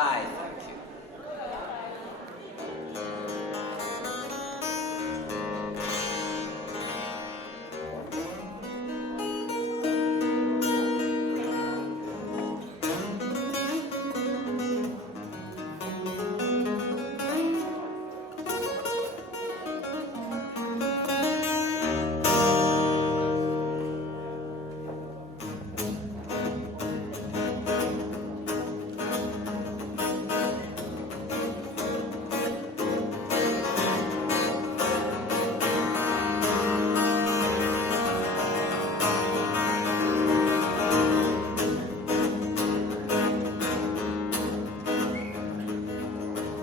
Hi, thank you.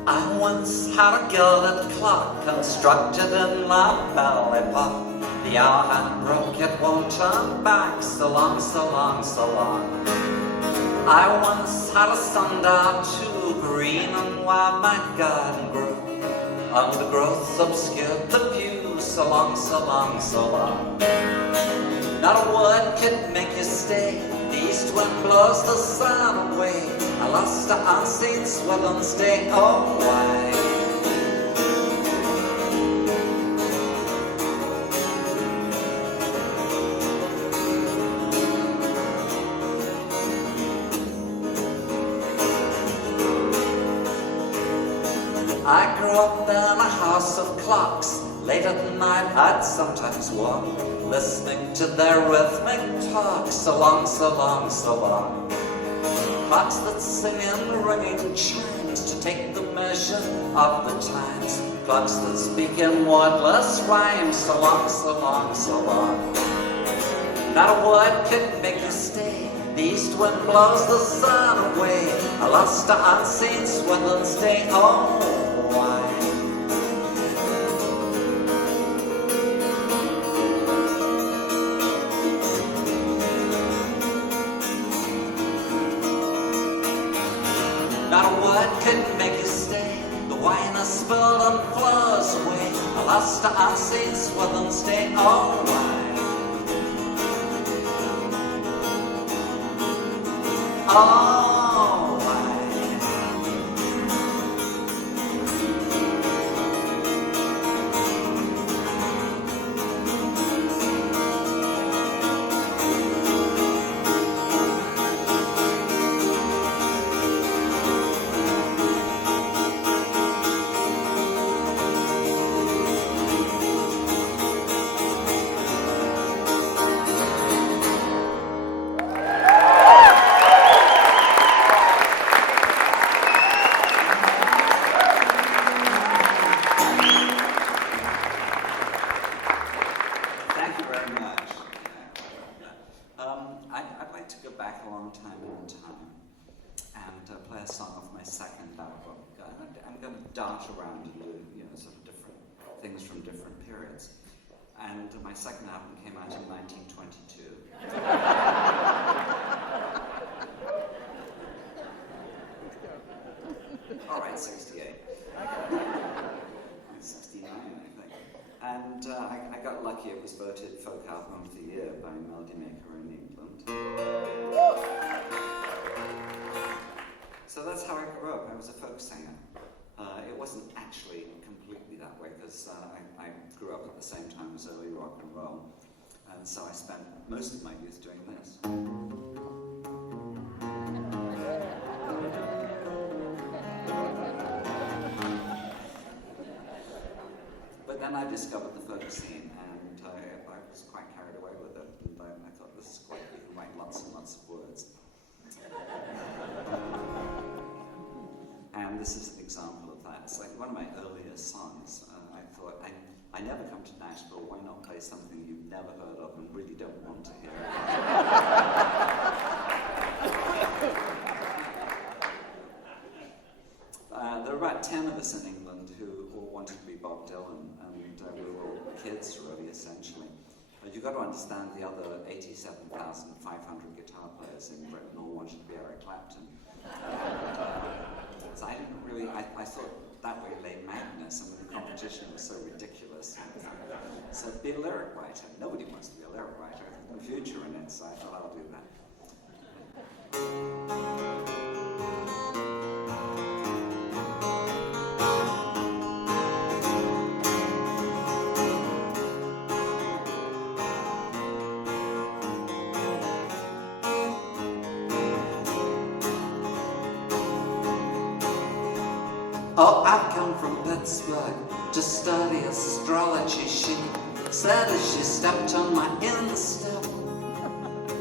I once had a gilded clock constructed in my belly pot. The hour hand broke, it won't turn back. So long, so long, so long. I once had a sundial too green and where my garden grew. Undergrowth obscured the view. So long, so long, so long. Not a word could make you stay. The east wind blows the sun away. I lost the unseen swell stay. Oh, why? I grew up in a house of clocks. Late at night I'd sometimes walk, listening to their rhythmic talk. So long, so long, so long. Clocks that sing in ringing chimes to take the measure of the times. Clocks that speak in wordless rhymes. So long, so long, so long. Not a word could make you stay. The east wind blows the sun away. I lost the unseen swindle stay. Oh, why? Not a word could make you stay. The wine is spilled and flows away. I lost the unseen swell stay. Oh, why? Oh, why? Dart around and do, sort of different things from different periods. And my second album came out in 1922. All right, 68. 69, I think. And I got lucky. It was voted Folk Album of the Year by Melody Maker in England. So that's how I grew up. I was a folk singer. It wasn't actually completely that way because I grew up at the same time as early rock and roll, and so I spent most of my youth doing this. But then I discovered the folk scene, and I was quite carried away with it, and I thought this is quite, you can write lots and lots of words. And this is an example of that. It's like one of my earliest songs. I thought, I never come to Nashville, why not play something you've never heard of and really don't want to hear? There were about 10 of us in England who all wanted to be Bob Dylan, and we were all kids, really, essentially. But you've got to understand the other 87,500 guitar players in Britain all wanted to be Eric Clapton. So I didn't really, I thought that way lay madness, and the competition was so ridiculous. So be a lyric writer. Nobody wants to be a lyric writer. There's no future in it, so I thought I'll do that. Oh, I've come from Pittsburgh to study astrology. She said as she stepped on my instep,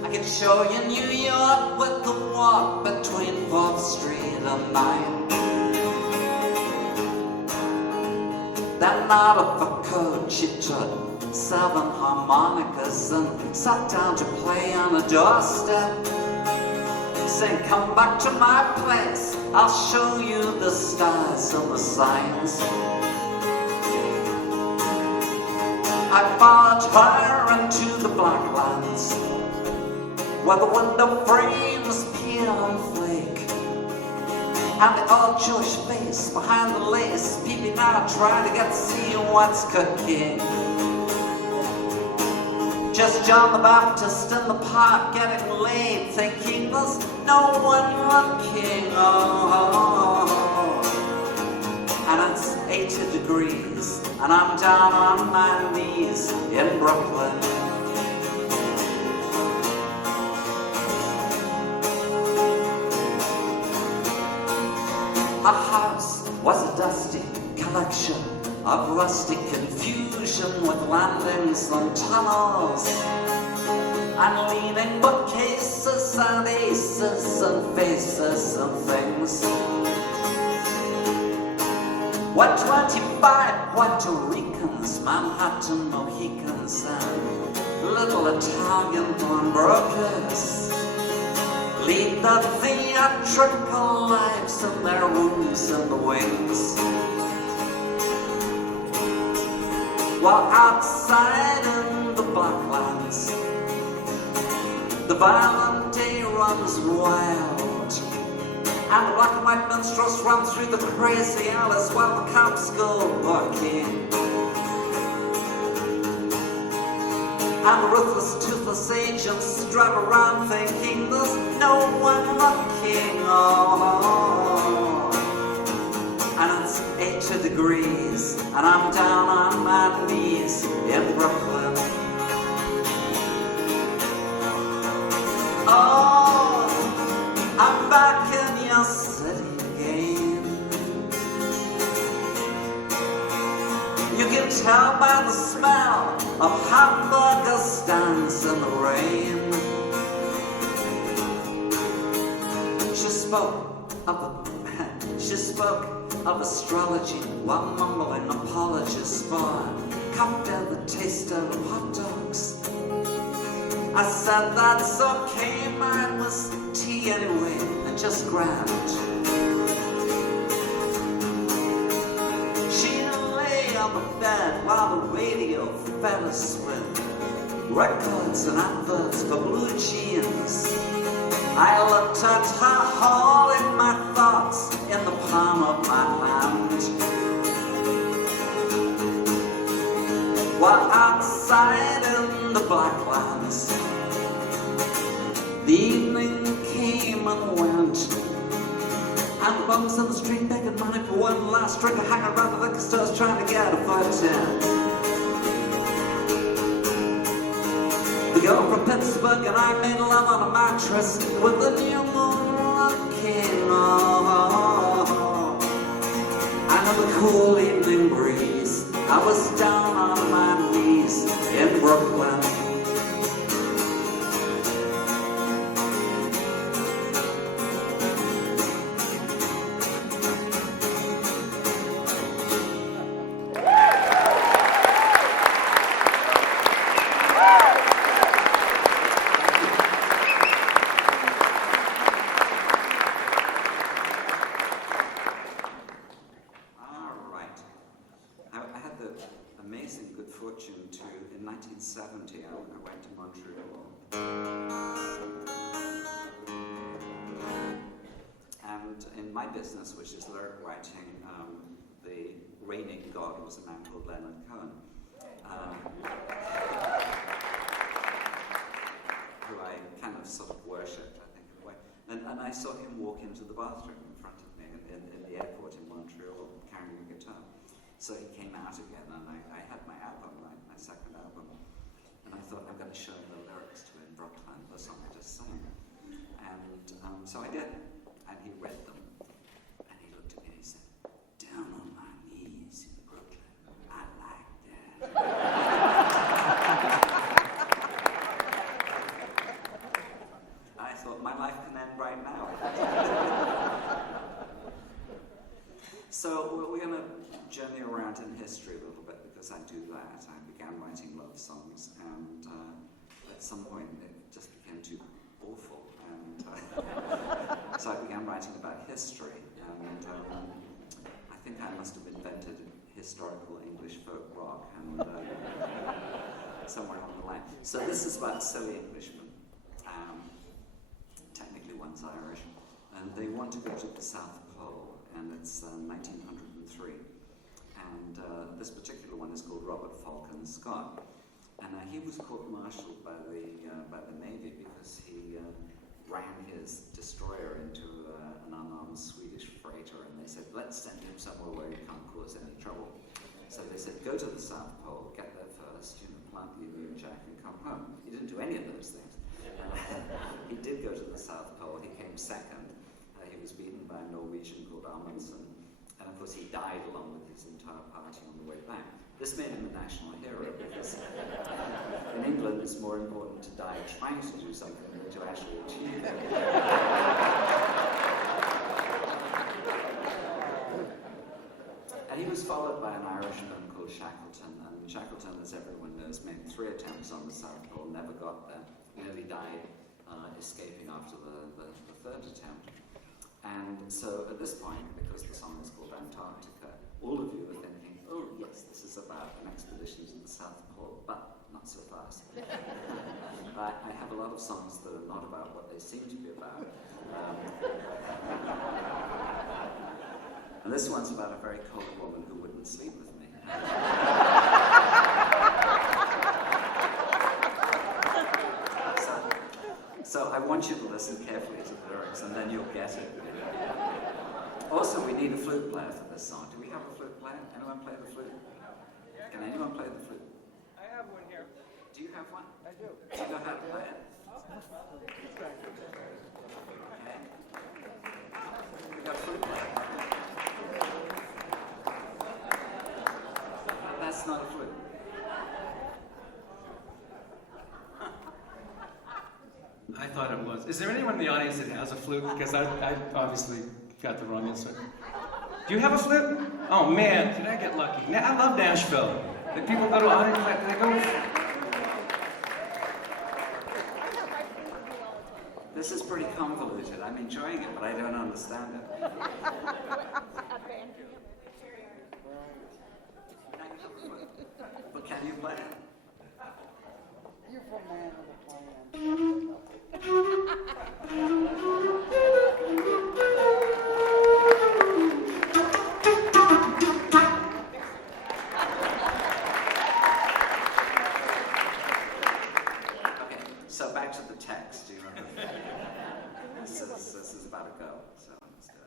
I could show you New York with the walk between 4th Street and 9th. Then out of a coat she took 7 harmonicas and sat down to play on a doorstep, saying, come back to my place, I'll show you the stars and the signs. I followed her into the Blacklands, where the window frames peer and flake, and the old Jewish face behind the lace peeping out, trying to get to see what's cooking. Just John the Baptist in the park getting laid, thinking there's no one looking. Oh. And it's 80 degrees, and I'm down on my knees in Brooklyn. Our house was a dusty collection of rusty confusion with landings and tunnels and leaning bookcases and aces and faces and things. What 25 Puerto Ricans, Manhattan Mohicans, and little Italian pawnbrokers lead the theatrical lives in their rooms in the wings, while outside in the Blacklands the violent day runs wild, and the black and white minstrels run through the crazy alleys while the cops go barking, and the ruthless, toothless agents drive around thinking there's no one looking. Oh. And it's 80 degrees, and I'm down on my knees in Brooklyn. Oh, I'm back in your city again. You can tell by the smell of hamburger stands in the rain. She spoke of astrology while mumbling apologies for cocktail that tasted of hot dogs. I said that's okay, mine was tea anyway, and just grand. She lay on the bed while the radio fed us with records and adverts for blue jeans. I looked at her all in my thoughts in the palm of my hand, while outside in the Blacklands the evening came and went, and the bums in the street begging money for one last drink, or hanging around the liquor stores trying to get a foot in. The girl from Pittsburgh and I made love on a mattress with the new moon rocking. Oh, and in the cool evening breeze, I was down on my knees in Brooklyn. In 1970, I went to Montreal, and in my business, which is lyric writing, the reigning god was a man called Cajon, who I kind of sort of worshipped, I think, in a way. And I saw him walk into the bathroom in front of me in the airport in Montreal, carrying a guitar. So he came out again, and I had my album, my second album, and I thought, I'm going to show him the lyrics to it in Brooklyn, the song I just sang. And so I did, and he read them, and he looked at me and he said, damn my life can end right now. So we're going to journey around in history a little bit because I do that. I began writing love songs, and at some point it just became too awful, and so I began writing about history, and I think I must have invented historical English folk rock, and somewhere along the line. So this is about silly Englishmen. Technically one's Irish, and they want to go to the South Pole, and it's 1903. And this particular one is called Robert Falcon Scott, and he was court-martialed by the Navy because he ran his destroyer into an unarmed Swedish freighter, and they said, let's send him somewhere where he can't cause any trouble. So they said, go to the South Pole, get there first, plant the Union Jack and come home. He didn't do any of those things. He did go to the South Pole. He came second. He was beaten by a Norwegian called Amundsen, and of course he died along with his entire party on the way back. This made him a national hero because in England it's more important to die trying to do something than to actually achieve it. And he was followed by an Irishman called Shackleton, and Shackleton, as everyone knows, made 3 attempts on the South Pole, never got there. He nearly died escaping after the 3rd attempt. And so at this point, because the song is called Antarctica, all of you are thinking, oh yes, this is about an expedition to the South Pole, but not so fast. I have a lot of songs that are not about what they seem to be about. And this one's about a very cold woman who wouldn't sleep with me. So I want you to listen carefully to the lyrics, and then you'll get it. Also, we need a flute player for this song. Do we have a flute player? Anyone play the flute? Can anyone play the flute? I have one here. Do you have one? I do. Do you know how to play it? Okay. We got a flute player. That's not a flute. I thought it was. Is there anyone in the audience that has a flute? Because I obviously got the wrong instrument. Do you have a flute? Oh man, did I get lucky? I love Nashville. The people go to audience, I go. This is pretty convoluted. I'm enjoying it, but I don't understand it. But can you play it? You're from Man of the Plan. Okay, so back to the text. Do you remember? This is about a girl, so let's do it.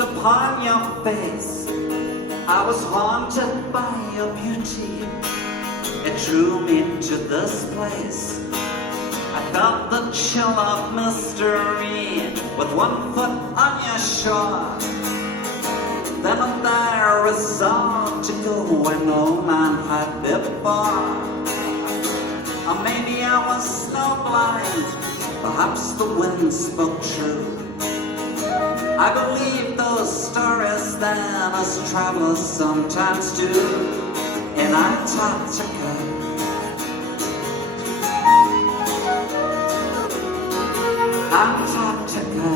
Upon your face, I was haunted by your beauty. It drew me to this place. I felt the chill of mystery with one foot on your shore. Then and there resolved to go where no man had before. Or maybe I was snowblind, perhaps the wind spoke true. I believe those stories then, as travelers sometimes do, in Antarctica. Antarctica.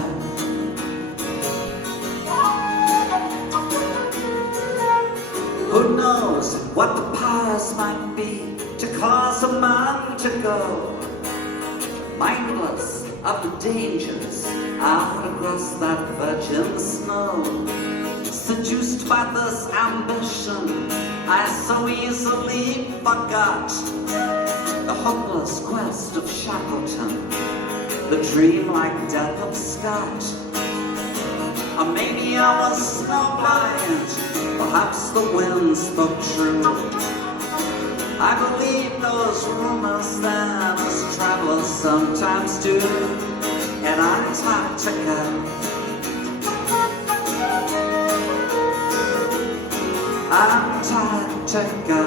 Who knows what the powers might be to cause a man to go, mindless of the dangers out across that virgin snow. Seduced by this ambition, I so easily forgot the hopeless quest of Shackleton, the dreamlike death of Scott. Or maybe I was snowblind, perhaps the wind spoke true. I believe those rumors that us travelers sometimes do. In Antarctica, Antarctica.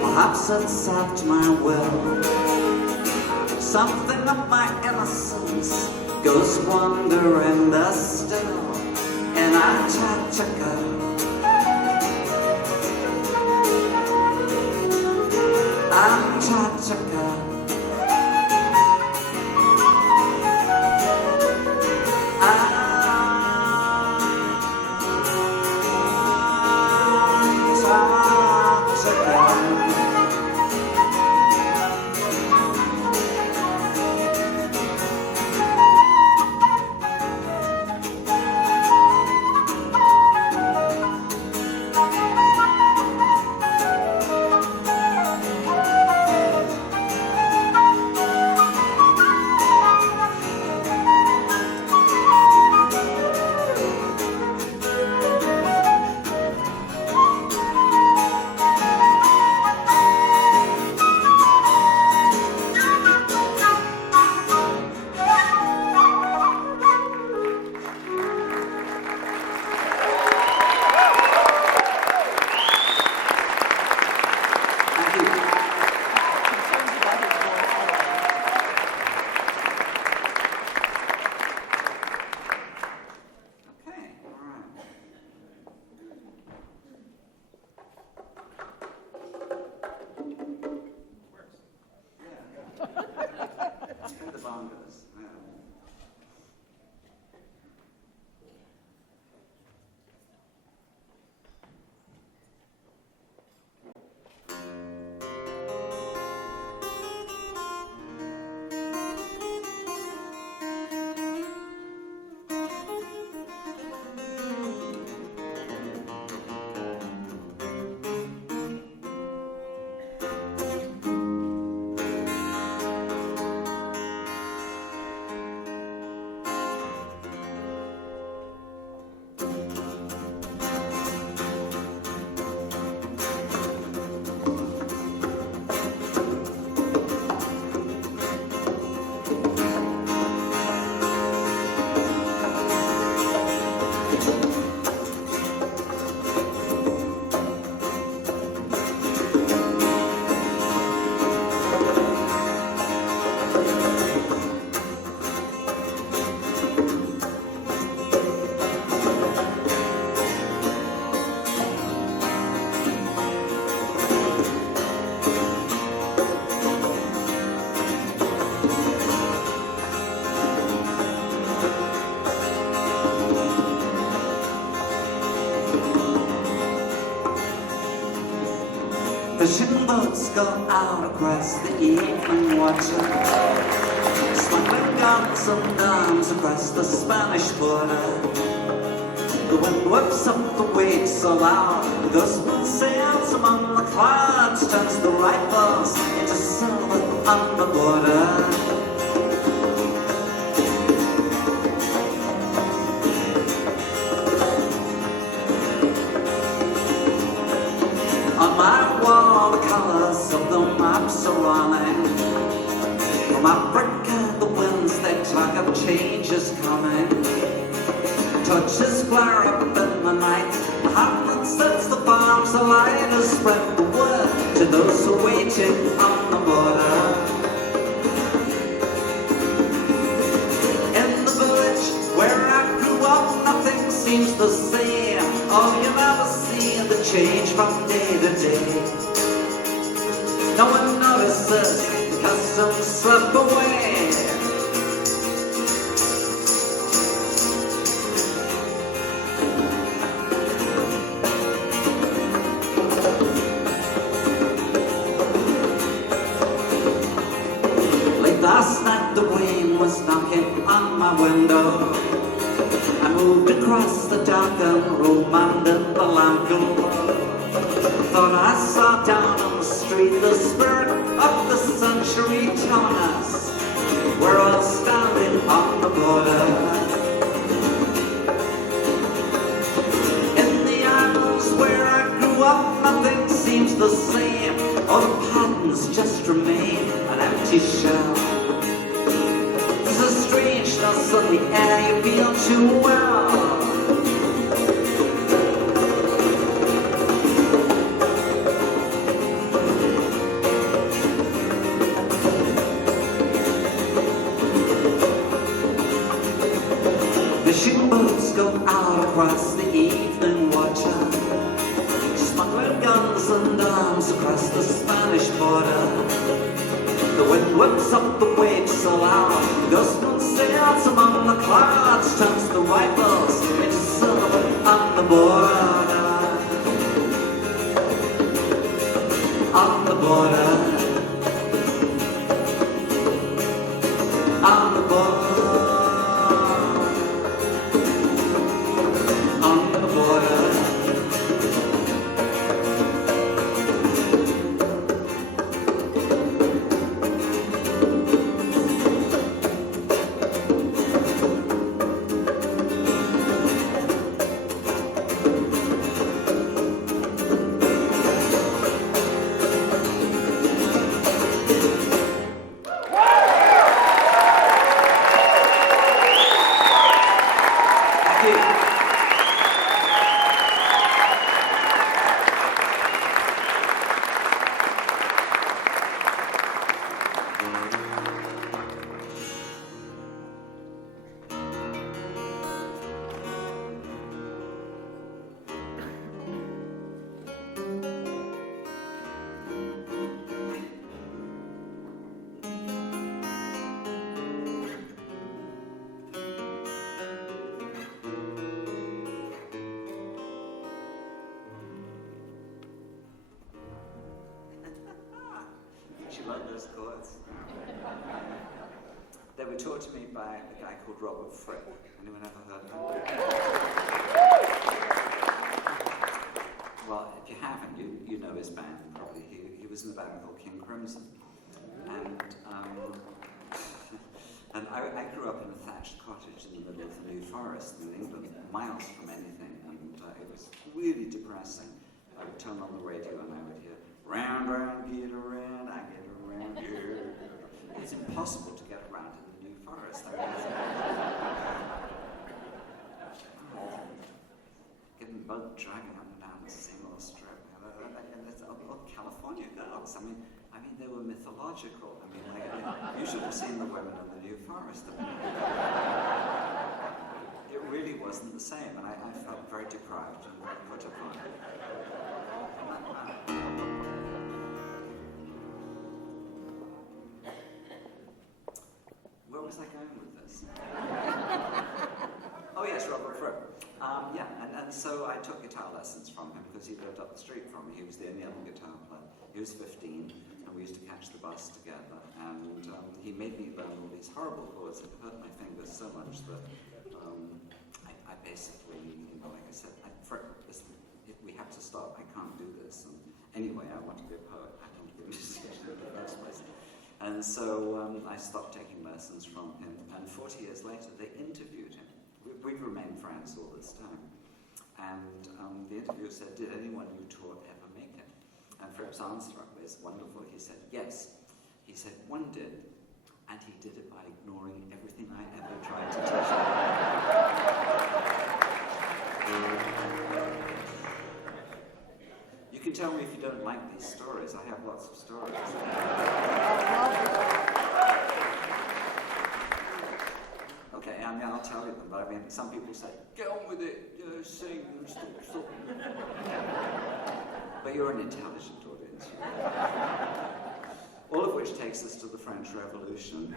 Perhaps it served my will. Something of my innocence goes wandering there still in Antarctica. Antarctica. The bongos. Yeah. Fishing boats go out across the evening water, smuggling guns and arms across the Spanish border. The wind whips up the waves so loud, the ghostman sails among the clouds, turns the rifles into silver on the border. On my wall, the colors of the maps are running. From Africa, the winds they talk of change is coming. Torches flare up in the night. The heart that sets the farms alight has spread the word to those who are waiting on the border. In the village where I grew up, nothing seems the same. Oh, you never see the change from day to day. No one notices the customs slip away. Late last night the wind was knocking on my window. I moved across the darkened room under the lamp glow. Thought I saw down on the street the spirit of the century telling us we're all standing on the border. In the islands where I grew up, nothing seems the same. All the patterns just remain an empty shell. There's a strangeness of the air you feel too well. Fishing boats go out across the evening water, smuggling guns and arms across the Spanish border. The wind whips up the waves so loud, the ghostman sails among the clouds, turns the rifles into silver on the border. On the border. On the border. Those chords. They were taught to me by a guy called Robert Fripp. Anyone ever heard of him? Well, if you haven't, you know his band probably. He was in a band called King Crimson. And I grew up in a thatched cottage in the middle of the New Forest in England, miles from anything, and it was really depressing. I would turn on the radio and I would hear, round, round, get around, I get around here. It's impossible to get around in the New Forest. Getting boat dragging up and down the single strip. And it's all California girls. I mean, they were mythological. You should have seen the women in the New Forest. It really wasn't the same, and I felt very deprived and very put upon. Where was I going with this? Oh yes, Robert Fripp. And so I took guitar lessons from him because he lived up the street from me. He was the only other guitar player. He was 15, and we used to catch the bus together. And he made me learn all these horrible chords that hurt my fingers so much that I basically, like I said, Fripp, listen, we have to stop. I can't do this. And anyway, I want to be a poet. I want to be a musician in the first place. And so I stopped taking lessons from him, and 40 years later they interviewed him. We've remained friends all this time. And the interviewer said, did anyone you taught ever make it? And Fripp's answer was wonderful. He said, yes. He said, one did, and he did it by ignoring everything I ever tried to teach him. You can tell me if you don't like these stories. I have lots of stories. Okay, I mean, I'll tell you them, but I mean, some people say, get on with it, you know, sing, stop. But you're an intelligent audience. All of which takes us to the French Revolution.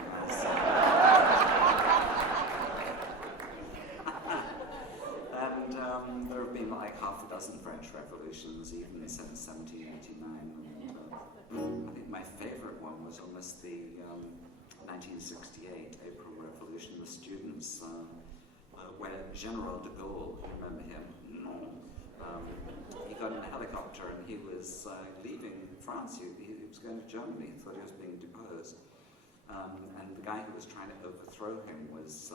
And there have been like half a dozen French revolutions, even since 1789. And, I think my favorite one was almost the 1968 April Revolution. The students, where General de Gaulle, you remember him? No. He got in a helicopter and he was leaving France. He was going to Germany. He thought he was being deposed. And the guy who was trying to overthrow him was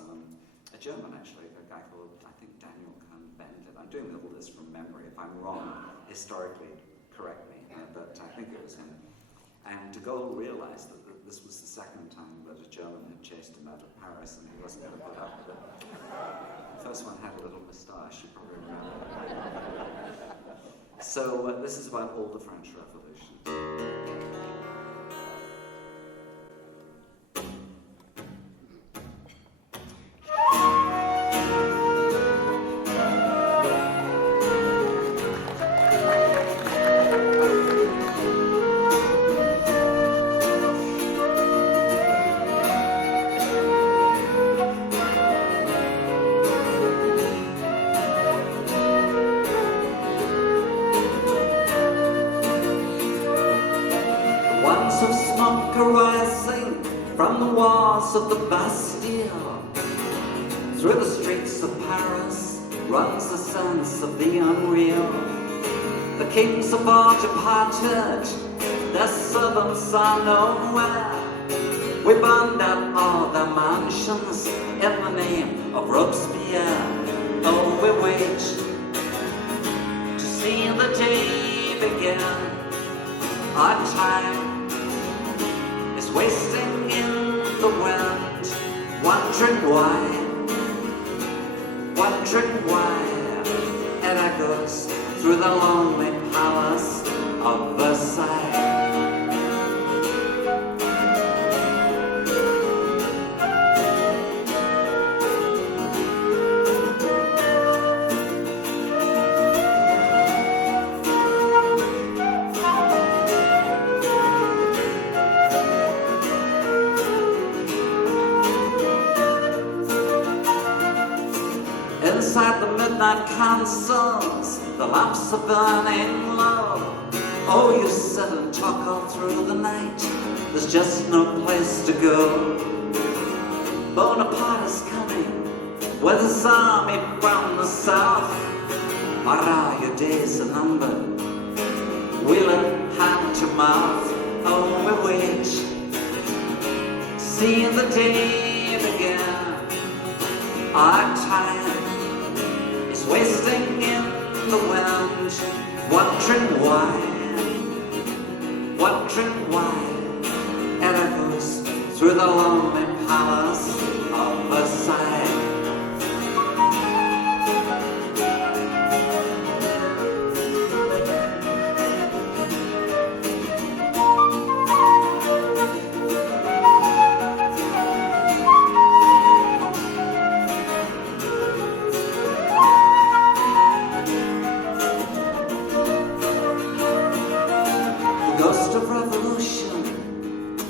a German, actually, a guy called, I think, Daniel Cohn-Bendit. I'm doing all this from memory. If I'm wrong, historically, correct me. But I think it was him. And de Gaulle realized that this was the second time that a German had chased him out of Paris, and he wasn't going to put up with it. The first one had a little moustache, you probably remember. So this is about all the French revolutions. Of the Bastille, through the streets of Paris runs a sense of the unreal. The kings of all departed, their servants are nowhere. We burned out all their mansions in the name of Robespierre. Oh, we wait to see the day begin. Our time is wasting in the wind, wondering why it echoes through the lonely Palace of Versailles. Inside the midnight councils, the lamps are burning low. Oh, you sit and talk all through the night. There's just no place to go. Bonaparte is coming with his army from the south. Marat, your days are numbered. We'll hand to mouth. Oh, we wait to see the day begin. Our time wasting in the wind, wondering why it echoes through the lonely Palace of Versailles.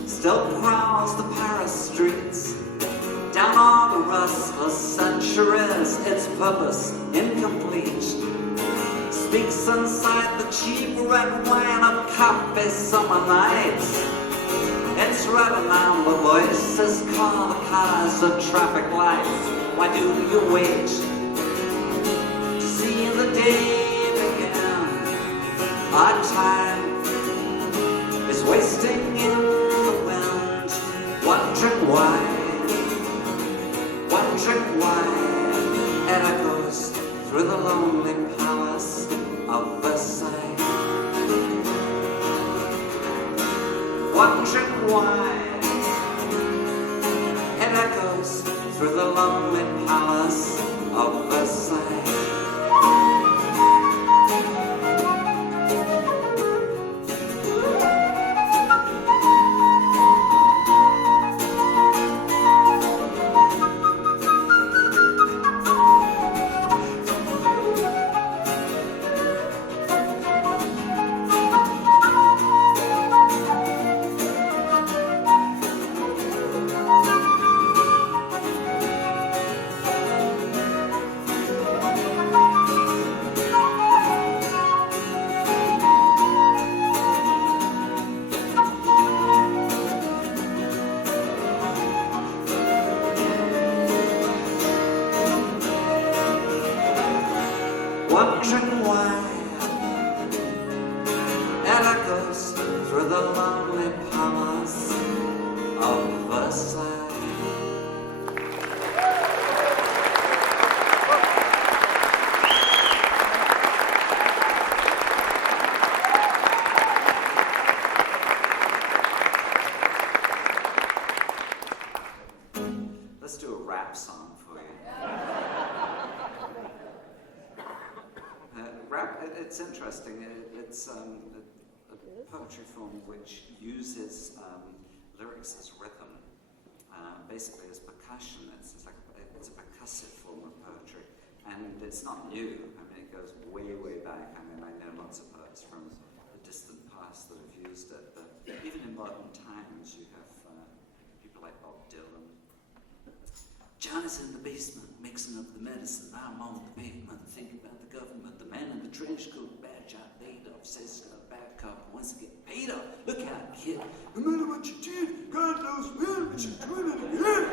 Still prowls the Paris streets, down all the restless centuries, its purpose incomplete. Speaks inside the cheap red wine of cafe summer nights. Its red and amber voices call the cars of traffic lights. Why do you wait to see the day begin? Our time is wasting in wondering why it echoes through the lonely Palace of Versailles. Wondering why it echoes through the lonely Palace of Versailles. coast through the lonely Palace of Versailles. Let's do a rap song for you. Rap, it's interesting. It's a poetry form which uses lyrics as rhythm, basically as percussion. It's a percussive form of poetry, and it's not new. I mean, it goes way, way back. I mean, I know lots of poets from the distant past that have used it, but even in modern times, you have people like Bob Dylan. John is in the basement, mixing up the medicine. I'm on the pavement, thinking about the government. The man in the trench coat, bad job laid off, says he's got a bad cop, wants to get paid off. Look out, kid. No matter what you did, God knows well, but you're doing it again.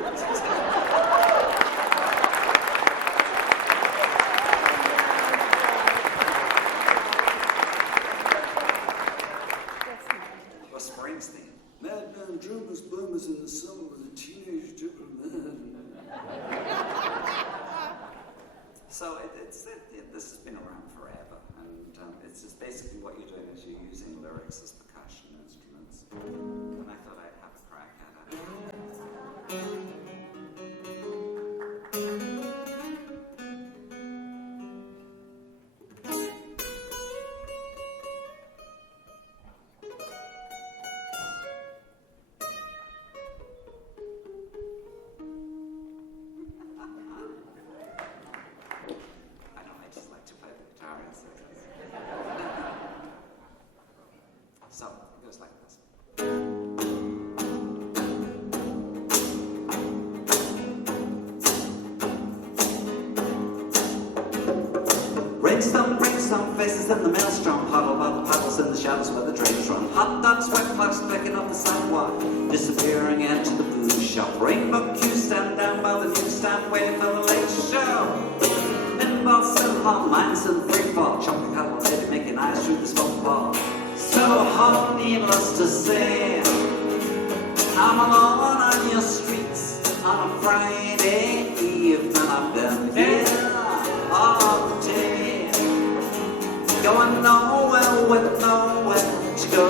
Or Springsteen. Madman drummers, bummers in the summer with a teenage diplomat. So this has been around forever, and it's just basically what you're doing is you're using lyrics as percussion instruments. And I thought I'd have a crack at it. So, it goes like this. Rainstorm faces in the maelstrom, huddle by the puddles in the shadows where the drains run. Hot dogs, sweat clogs picking up the sidewalk, disappearing into the booze shop. Rainbow cues stand down by the newsstand, waiting for the late show. Pinball, cinema, mines in free fall, chopping color lady making eyes through this phone ball. Soho, needless to say, I'm alone on your streets on a Friday evening. I've been here all day, going nowhere with nowhere to go.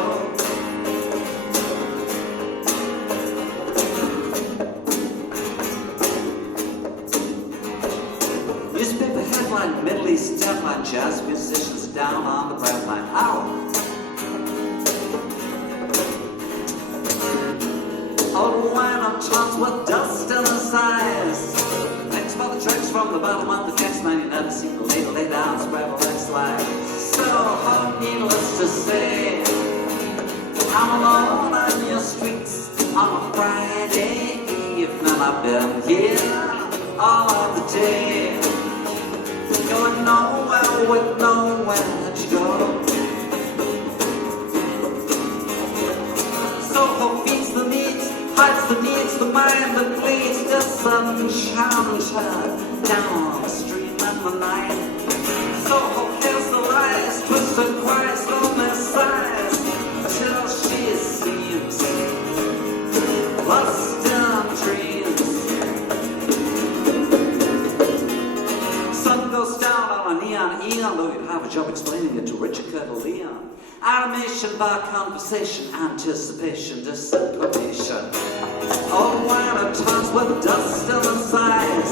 Newspaper headline, Middle East deadline, jazz musicians down on the bread line. Ow! Old wine on charts with dust in his eyes. Thanks for the tracks from the bottom of the text. Man, you never see the lady lay down, spread her legs like. So, needless to say, I'm alone on your streets on a Friday evening. I've been here all of the day, going nowhere with nowhere to go. Soho feeds the needs, hides the needs, the mind that bleeds, disenchanted down the street in the night. Soho kills the lies, twists and cries, lonely sighs, till she seems lost in dreams. Sun goes down on a neon eon, though you'd have a job explaining it to Richard Curtis Leon. Animation by conversation, anticipation, dissipation. Old wine at times with dust in the eyes.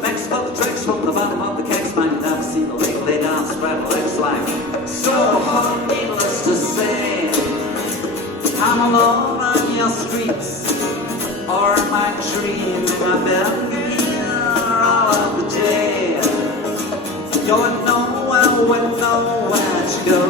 Thanks for the drinks from the bottom of the kegs. Man, you never see the lady lay down, spread legs like. So, needless to say, I'm alone on your streets, or am I dreaming? I've been here all of the day, going nowhere with nowhere to go.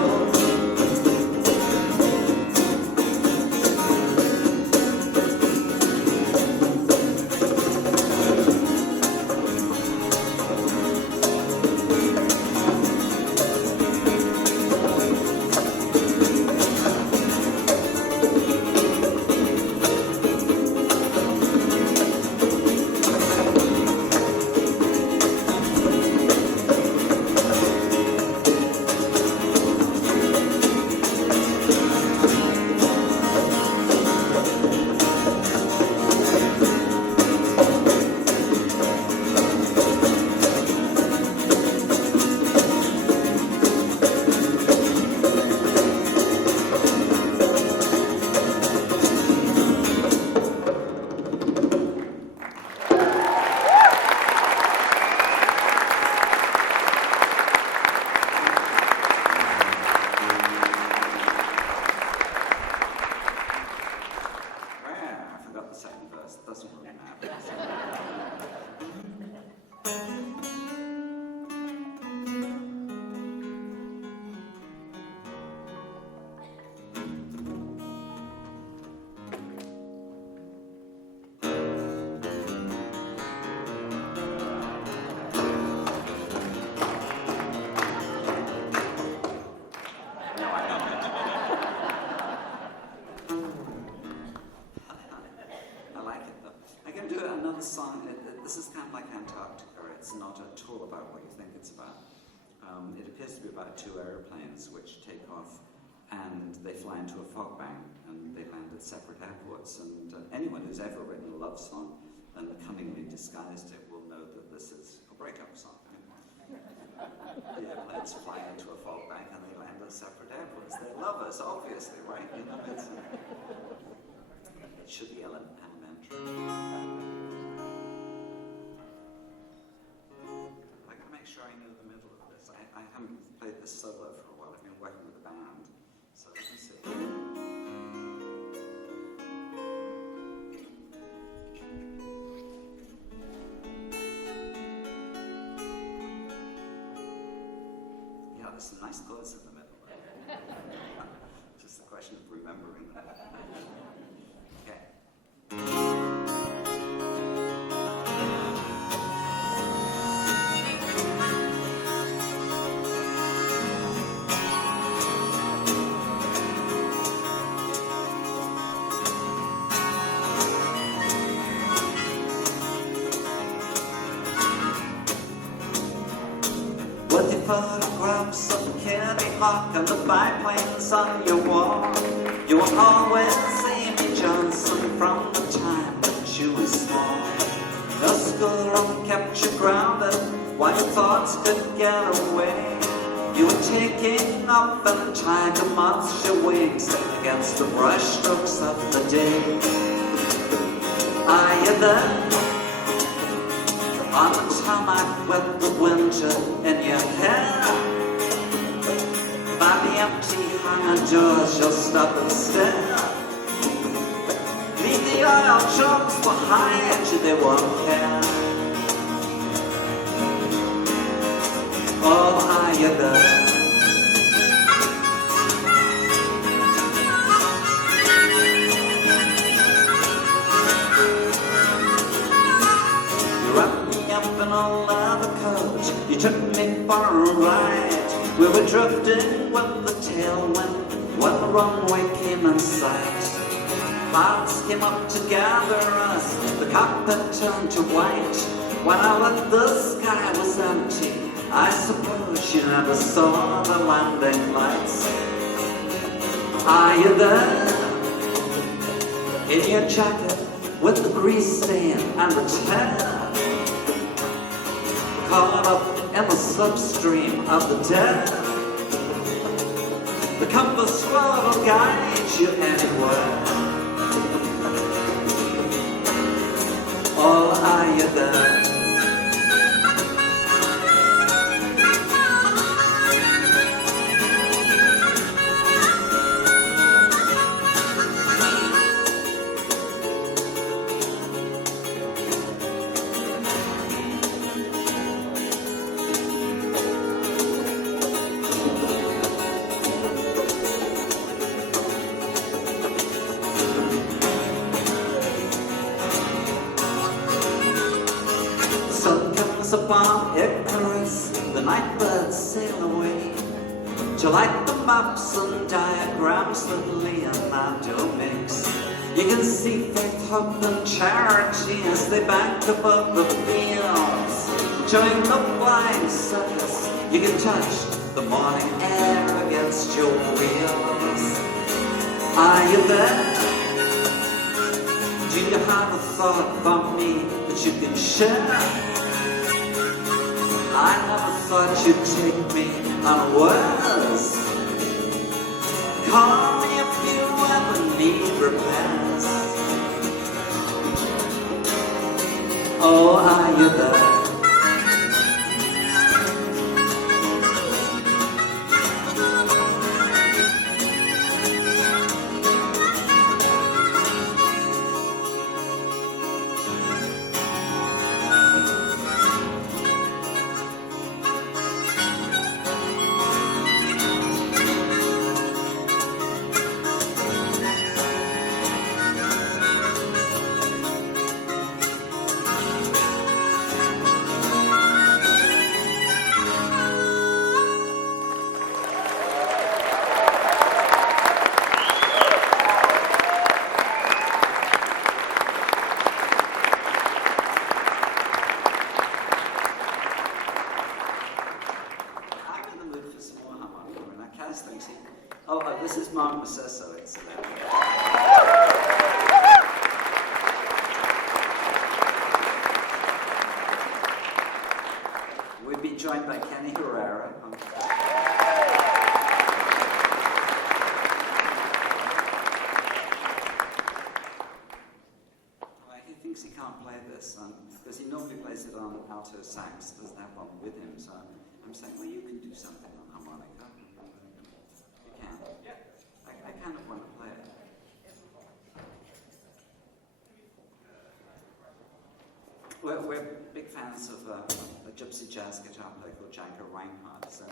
about what you think it's about. It appears to be about two airplanes which take off and they fly into a fog bank and they land at separate airports. And anyone who's ever written a love song and cunningly disguised it will know that this is a breakup song. The airplanes fly into a fog bank and they land at separate airports. They're lovers, obviously, right? You know, it should be elementary. I gotta make sure I know the middle of this. I haven't played this solo for a while. I've been working with a band. So let me see. Yeah, there's some nice chords in the middle. Just a question of remembering them. Okay. Photographs of Kitty Hawk and the biplanes on your wall. You were always Amy Johnson from the time that you were small. The schoolroom kept you grounded while your thoughts could get away. You were taking up and trying to moth your wings against the brushstrokes of the day. Are you there? On the tarmac with the winter in your hair. By the empty hanging doors you'll stop and stare. Leave the oil trucks behind you, they won't care. Oh, are you there? On leather coat, you took me for a ride. We were drifting with the tailwind when the runway came in sight. Clouds came up to gather us, the cockpit turned to white. When I looked, the sky was empty. I suppose you never saw the landing lights. Are you there? In your jacket with the grease stain and the tear. Caught up in the slipstream of the dead. The compass rod will guide you anywhere. Oh, are you there? Upon Icarus, the night birds sail away to light the maps and diagrams that Leonardo makes. You can see faith, hope and charity as they bank above the fields. Join the flying circus, you can touch the morning air against your wheels. Are you there? Do you have a thought about me that you can share? I never thought you'd take me unawares. Call me if you ever need repairs. Oh, are you there? is Marc Macisso, incidentally. We'll be joined by Kenny Herrera. He thinks he can't play this because he normally plays it on alto sax, doesn't have one with him. So I'm saying, well, you can do something on harmonica. You can. I kind of want to play it. We're big fans of a gypsy jazz guitar player called Django Reinhardt. So,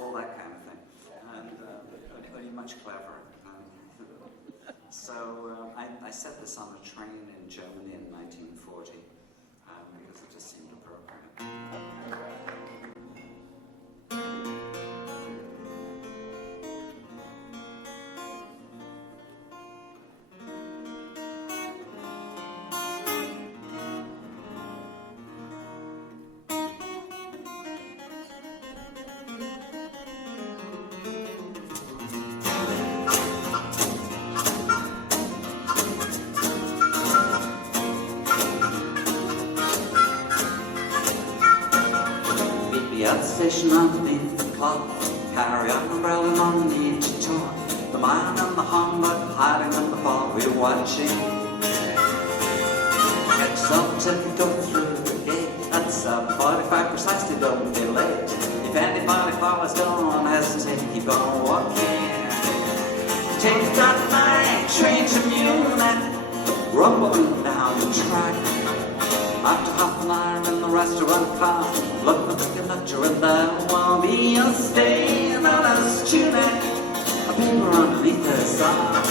all that kind of thing. And only much cleverer. So I set this on a train in Germany in 1940 because it just seemed appropriate. Station underneath the clock, carry an umbrella on the need to talk. The man and the humbug hiding in the bar, we're watching. Next up, till you go through the gate at 7:45 precisely, don't be late. If anybody follows, don't hesitate, keep on walking. Take that night train to Munich, rumbling down the track. After half an hour in the restaurant car, look for the conductor and there will be a stain on his tunic, a paper underneath his arm.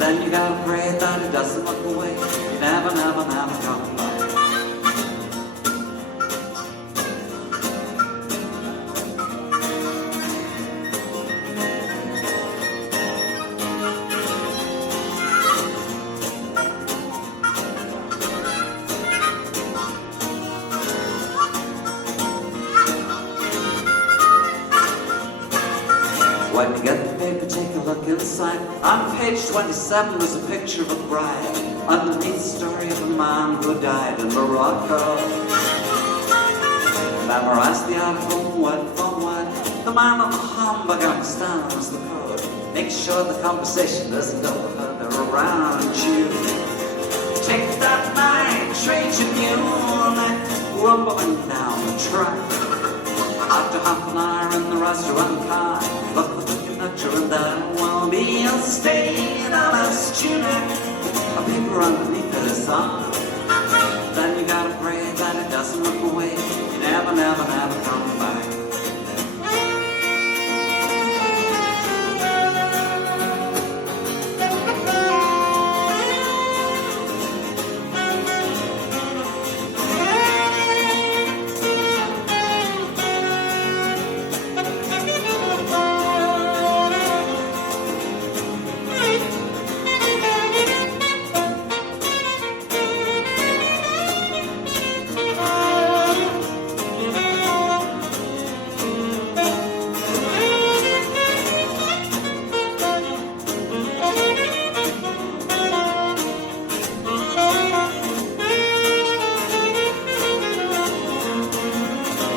Then you gotta pray that it doesn't look away. You never, never, never come back. When you get the paper, take a look inside. On page 27 there's a picture of a bride. Underneath the story of a man who died in Morocco. Memorize the article word for word. The man on the humbug understands the code. Make sure the conversation doesn't go further around you. Take that night train to Munich, rumbling down the track. After half an hour in the restaurant car, look for the conductor and there will be a stain on his tunic, a paper underneath his arm. Then you gotta pray that it doesn't look away. You never, never, never come back.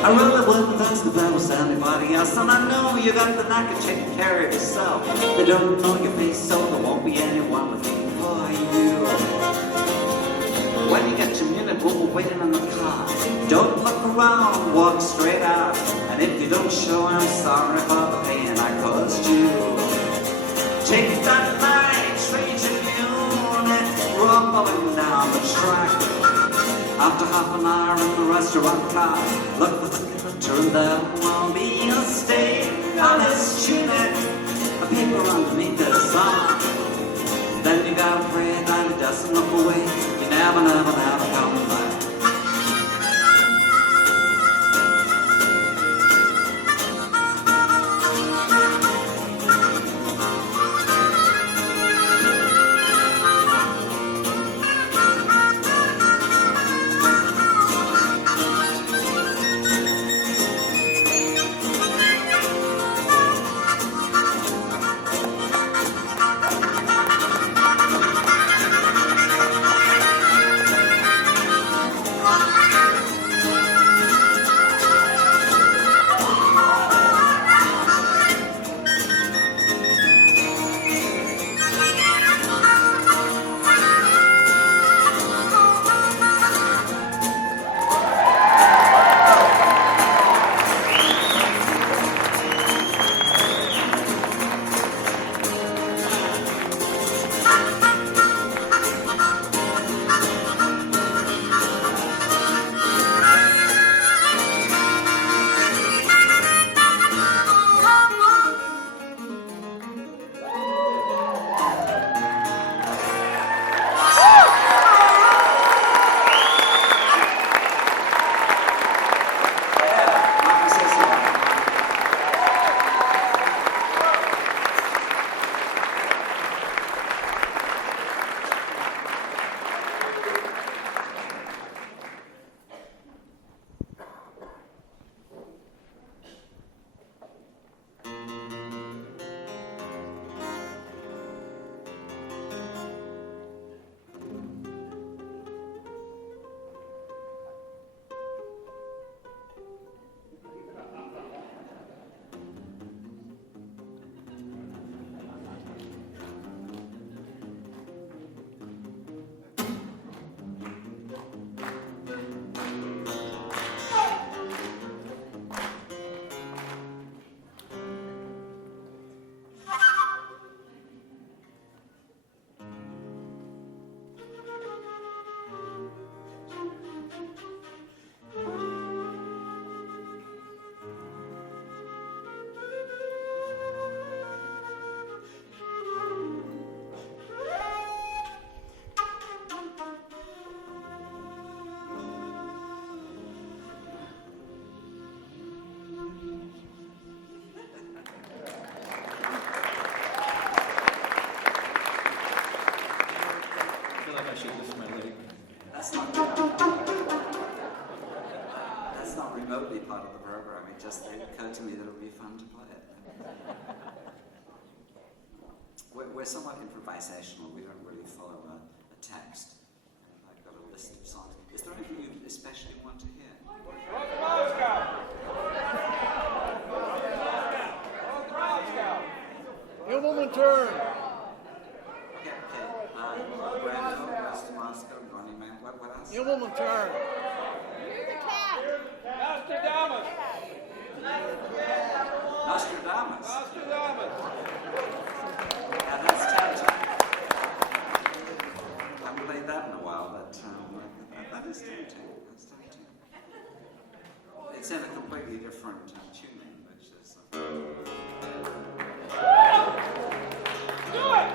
I really wouldn't ask if there was anybody else, and I know you got the knack of taking care of yourself. They don't know your face, so there won't be anyone looking for you. When you get to Munich, we'll be waiting in the car. Don't look around, walk straight out. And if you don't show, I'm sorry for the pain I caused you. Take that night train to Munich, rumbling down the track. After half an hour in the restaurant car, look for the conductor and there will be a stain on his tunic, a paper underneath his arm. Then you gotta pray that it doesn't look away. You never, never, never come back. shit with my leg. That's not remotely part of the program. It just occurred to me that it would be fun to play it. We're somewhat improvisational. We don't really follow a text. I've got a list of songs. Is there anything you especially want to hear? Himmelman turn. Okay. Brando, Mr. Moscow, Running Man. What else? Himmelman turn. Nostradamus. Nostradamus. Nostradamus. Yeah, that's tempting. I haven't played that in a while, but that is tempting. That's tempting. It's in a completely different tuning, which is. Do it!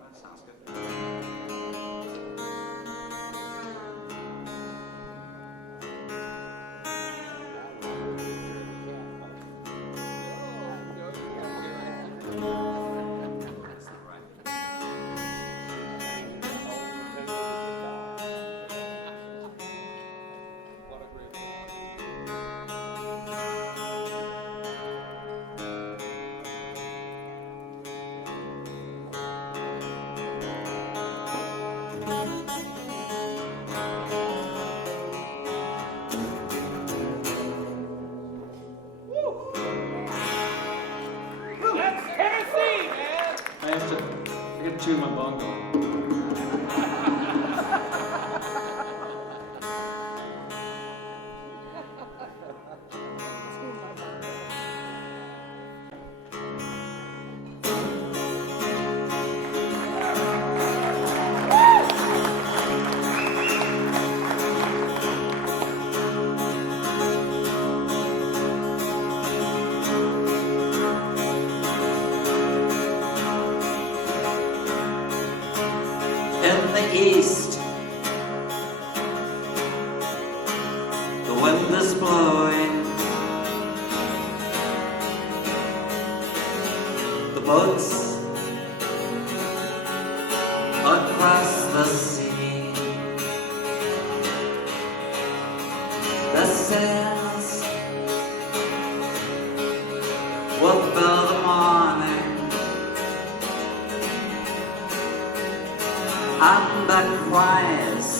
That sounds good. That's not right. That's Tennessee, man! I got to tune my bongo. In the east, the wind is blowing, the boats across the sea, the sails will fill the morning. And the cries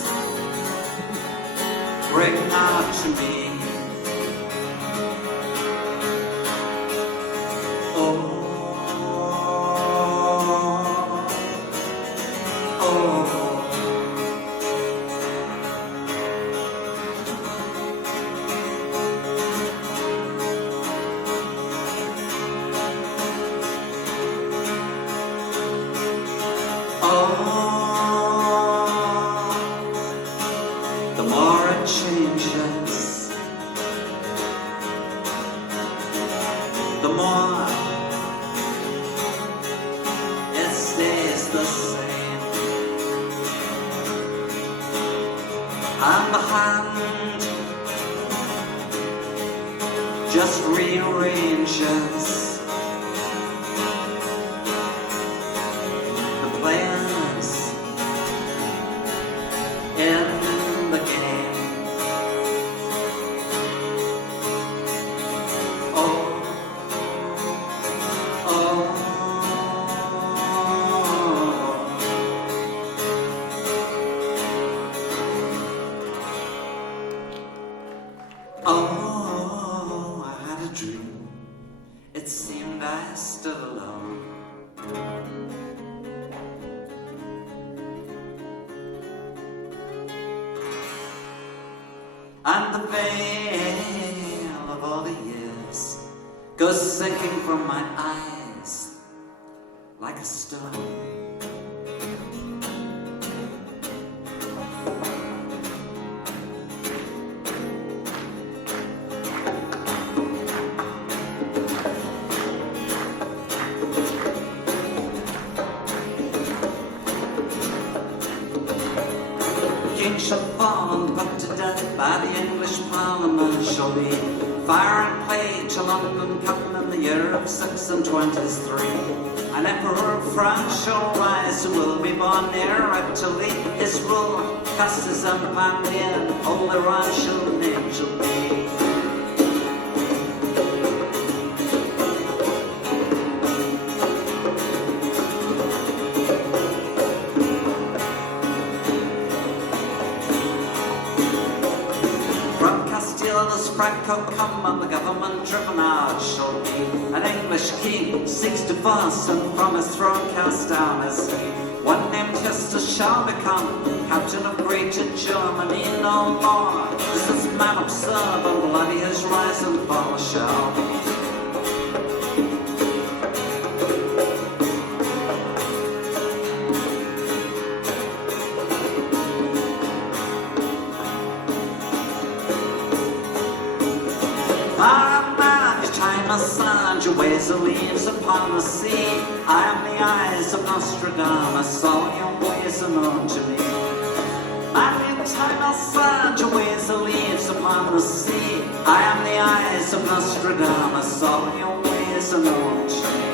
ring out to me. Oh, the more it changes, the more it stays the same. And the hand just rearranges the plans in the game. Oh, I had a dream. It seemed I stood alone. And the veil of all the years goes sinking from my eyes like a stone. King shall fall and put to death by the English Parliament shall be fire and plague to London come in the year of 623. An emperor of France shall rise and will be born near Italy. His rule cast his empire near, all the rational name shall be. Franco come and the government driven out shall be. An English king seeks divorce and from his throne cast down his one named Hester shall become captain of greater Germany no more. This is man absurd and bloody his rise and fall shall be. Your ways are leaves upon the sea. I am the eyes of Nostradamus, all your ways are known to me. Every time I sand your ways are leaves upon the sea. I am the eyes of Nostradamus, all your ways are known to me.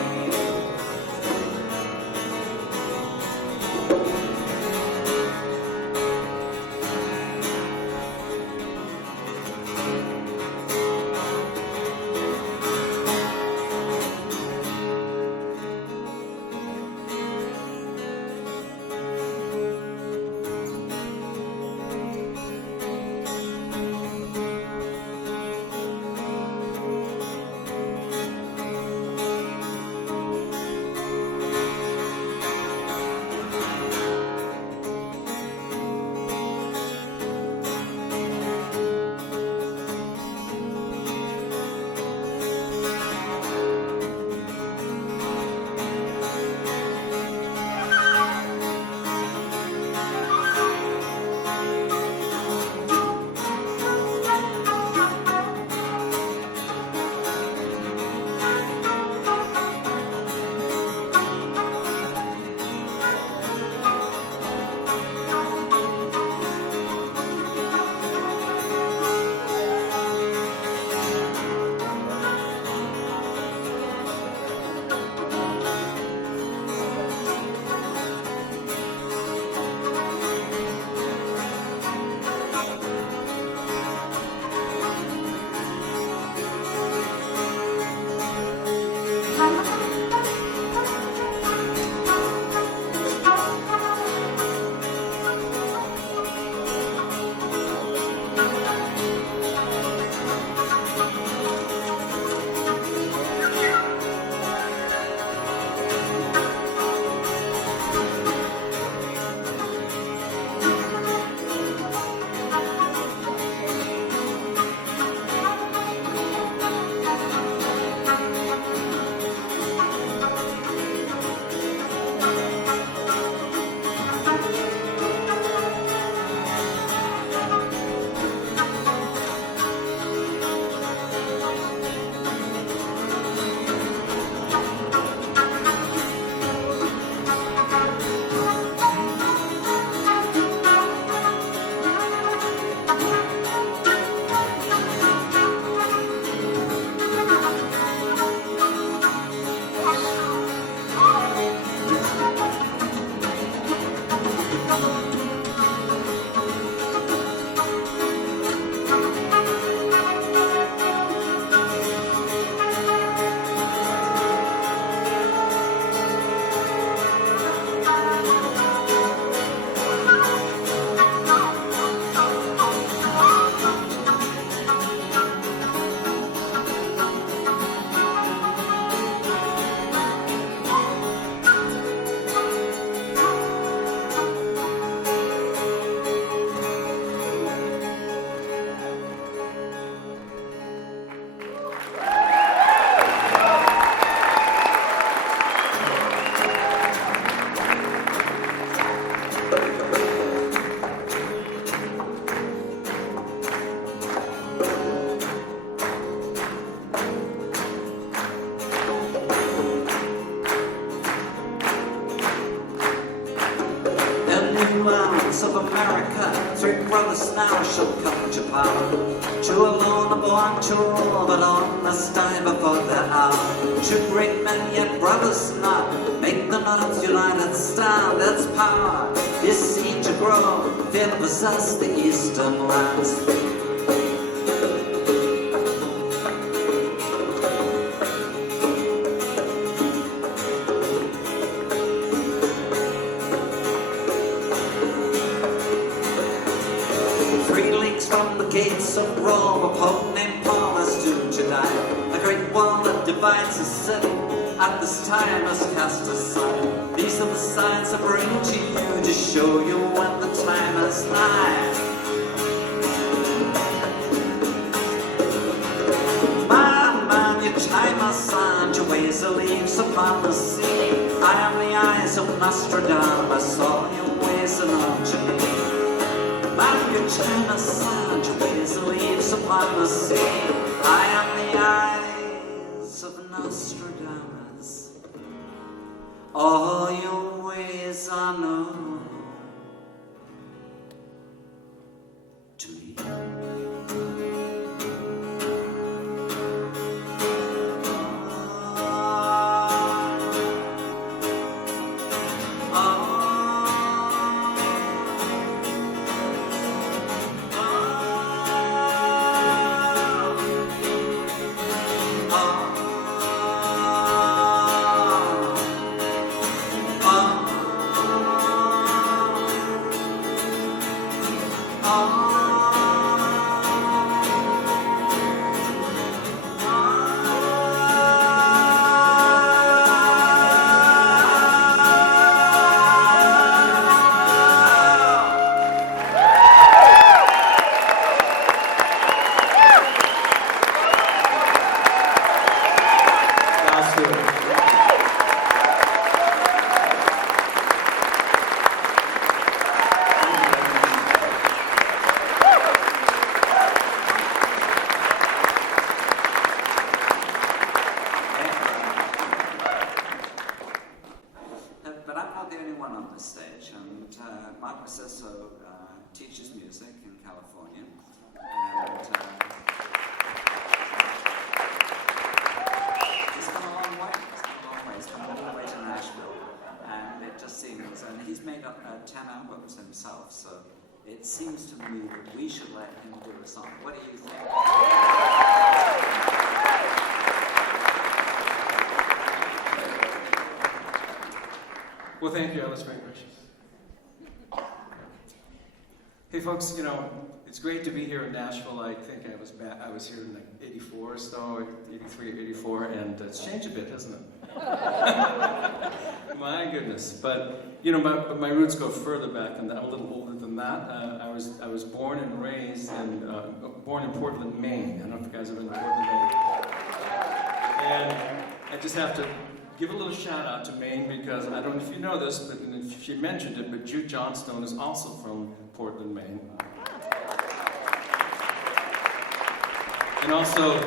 us now shall come to power. Two alone are born to rule, but all must die before their hour. Two great men, yet brothers not, make the North united stand. Its power is seen to grow, fear possess the eastern lands. Gates of Rome, a pope named Paul is doomed to die. A great wall that divides the city at this time is cast aside. These are the signs I bring to you to show you when the time is nigh. Man, your time has signed, your ways are leaves upon the sea. I am the eyes of Nostradamus, I saw your ways and unto me. Man, your time has signed, your ways are leaves upon the sea. I am the eyes of Nostradamus, all your ways are known to me. Marc Macisso teaches music in California, and he's come a long way. He's come all the way to Nashville, and it just seems, and he's made 10 albums himself, so it seems to me that we should let him do a song. What do you think? Well, thank you. That was very gracious. Hey, folks, you know, it's great to be here in Nashville. I think I was here in like 84 or so, 83 or 84, and it's changed a bit, hasn't it? My goodness. But, you know, my roots go further back than that. I'm a little older than that. I was born and raised born in Portland, Maine. I don't know if you guys have been to Portland, Maine. And I just have to give a little shout out to Maine, because I don't know if you know this, but she mentioned it, but Jude Johnstone is also from Portland, Maine. And also,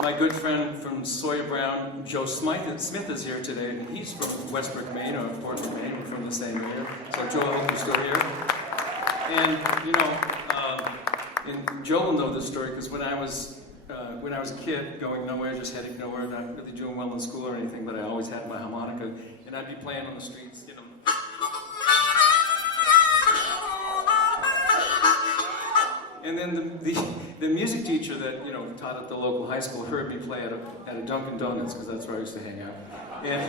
my good friend from Sawyer Brown, Joe Smith is here today, and he's from Westbrook, Maine, or Portland, Maine. We're from the same area. So Joe, I hope you're still here. And, you know, and Joe will know this story, because when I was a kid, going nowhere, just heading nowhere, not really doing well in school or anything, but I always had my harmonica, and I'd be playing on the streets, you know. And then the music teacher that, you know, taught at the local high school heard me play at a Dunkin' Donuts, because that's where I used to hang out. And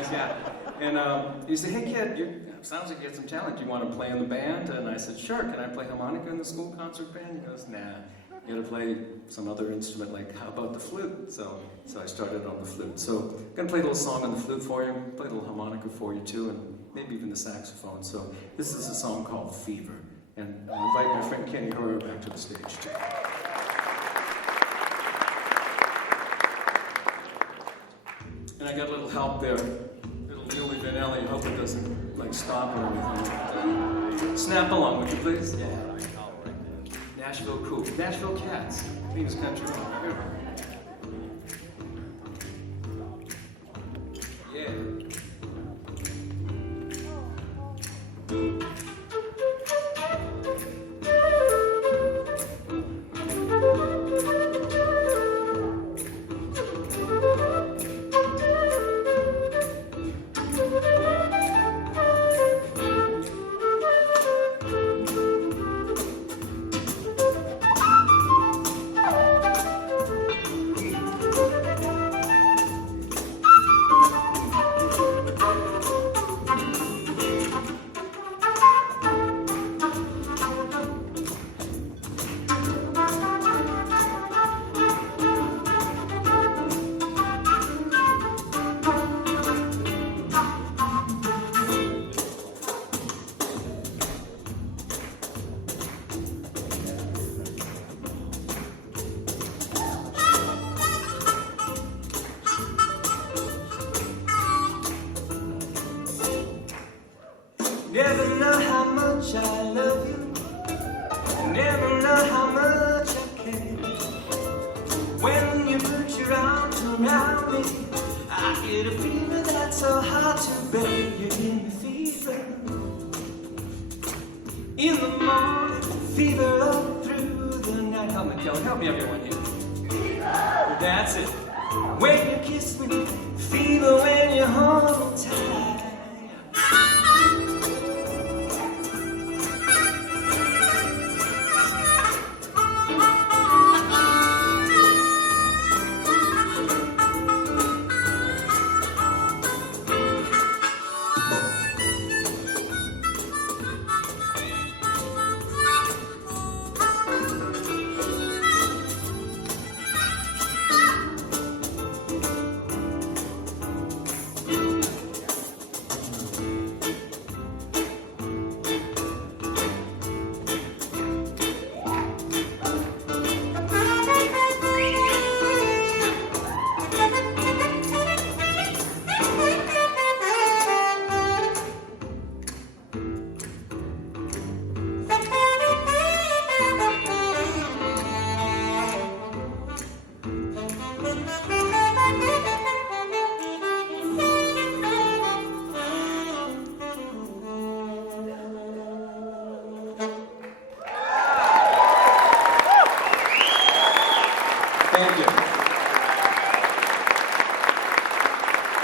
he said, "Hey kid, sounds like you got some talent. Do you want to play in the band?" And I said, "Sure. Can I play harmonica in the school concert band?" He goes, "Nah. You gotta play some other instrument, like how about the flute?" So I started on the flute. So I'm gonna play a little song on the flute for you, play a little harmonica for you too, and maybe even the saxophone. So this is a song called Fever. And I'll invite my friend Kenny Herrera back to the stage too. And I got a little help there, little Willie Vanelli. Hope it doesn't like stop or anything. Snap along, would you please? Yeah. Nashville cool. Nashville Cats. Cleanest country. Yeah. baby, you give me fever. In the morning, fever up through the night. Help me everyone here. That's it. When you kiss me, fever when you hold me tight.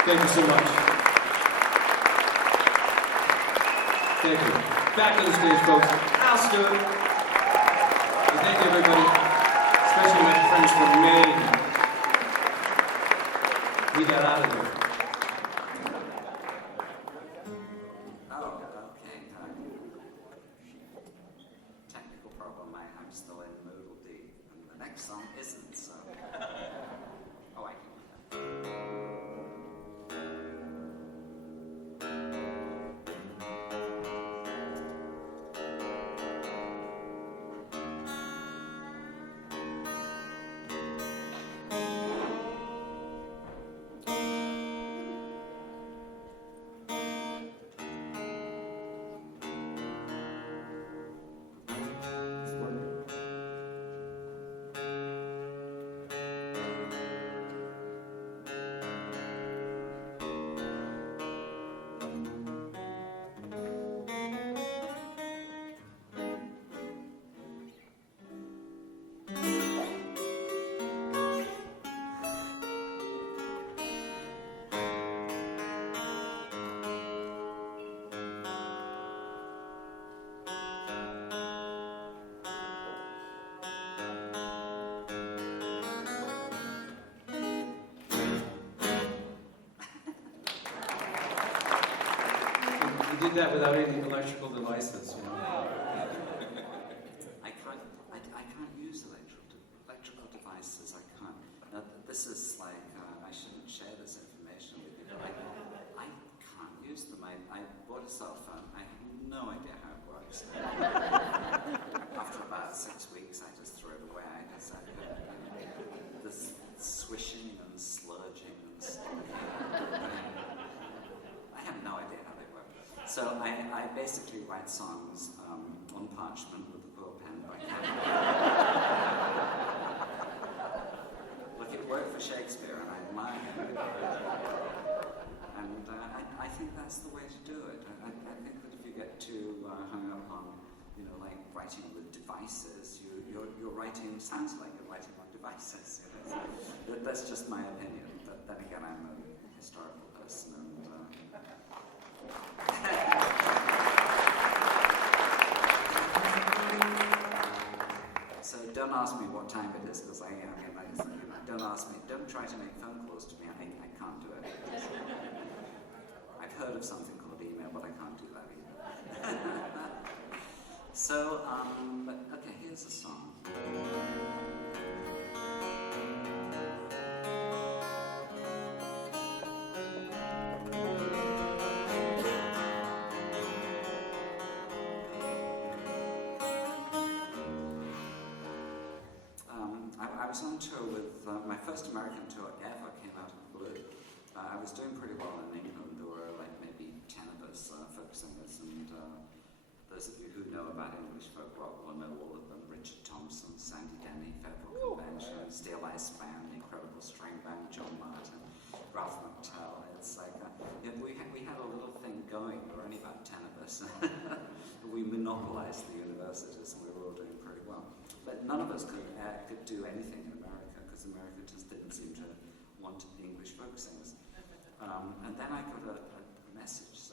Thank you so much. Thank you. Back to the stage, folks. Al Stewart. And thank you, everybody, especially my friends from Maine. We got out of there. Oh, okay. Technical problem. I'm still in modal D, and the next song isn't, so. Oh, I can. You did that without any electrical devices, you know. I can't use electrical devices. I can't. Now, this is like I shouldn't share this information with you. I can't use them. I bought a cell phone. I have no idea how it works. After about 6 weeks, I just threw it away. This swishing and slurging and stuff. I have no idea how they work. So I basically write songs on parchment with a quill pen by hand. Look, it worked for Shakespeare, and I admire him. And I think that's the way to do it. I think that if you get too hung up on, like writing with devices, your writing sounds like you're writing on devices. That's just my opinion. But then again, I'm a historical person, and so don't ask me what time it is, because don't ask me. Don't try to make phone calls to me. I can't do it. I've heard of something called email, but I can't do that either. So, okay, here's a song. I was on tour with, my first American tour ever came out of the blue. I was doing pretty well in England. There were like maybe 10 of us folk singers, and those of you who know about English folk rock will know all of them. Richard Thompson, Sandy Denny, Federal Convention, Steel Ice Band, Incredible String Band, John Martin. Ralph McTell. It's like, we had a little thing going. There were only about 10 of us. We monopolized the universities and we were all doing pretty well. But none of us could do anything in America because America just didn't seem to want English folk singers. And then I got a message,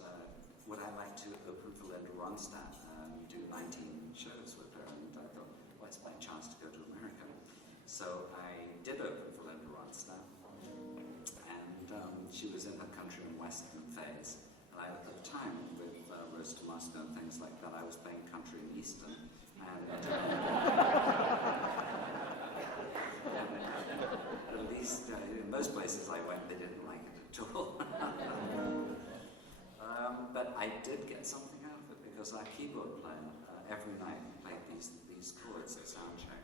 would I like to open for Linda Ronstadt and do 19 shows with her? And I thought, well, it's my chance to go to America. So I did open for Linda Ronstadt, and she was in her country and western phase. And at the time, with Rose to Moscow and things like that, I was playing country and eastern. And at least in most places I went, they didn't like it at all. But I did get something out of it because our keyboard player every night played these chords at soundcheck.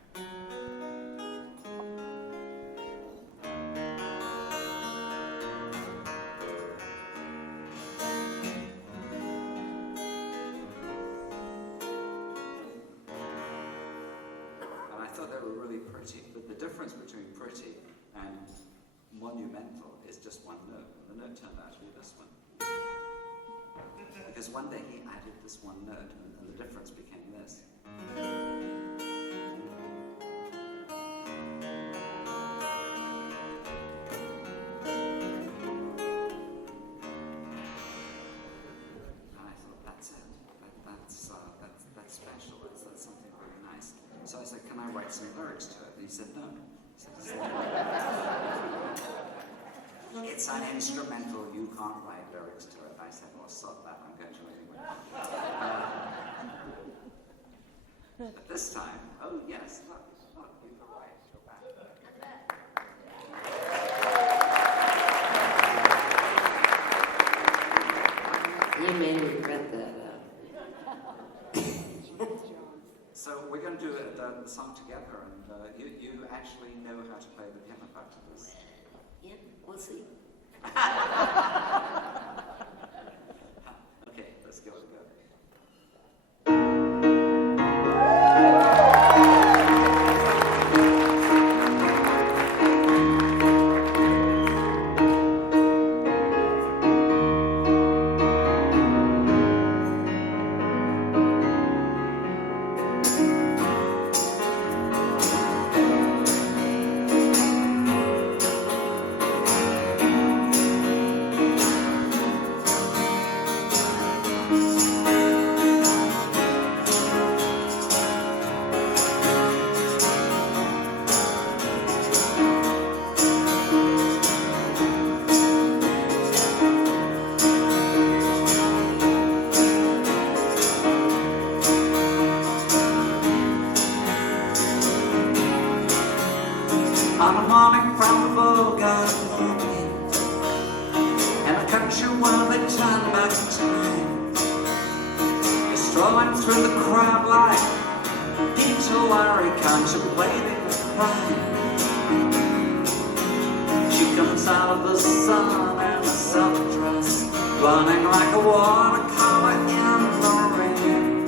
And I thought they were really pretty, but the difference between pretty and monumental is just one note. And the note turned out to be this one. Because one day he added this one note, and the difference became this. And I thought, that's it. That's special. That's something very nice. So I said, can I write some lyrics to it? And he said, no. It's an instrumental, you can't write lyrics to it. I said, well, sod that, I'm going to anyway. But this time, oh yes, look, you can write. You may regret that. So we're going to do the song together, and you actually know how to play the piano part of this. Yeah, we'll see. Okay, let's give it a go. On a morning from the Bogart movie, in a country where they turn back time, you're strolling through the crowd like Peter Larry contemplating the crime. She comes out of the sun in a silk dress, burning like a watercolor in the rain.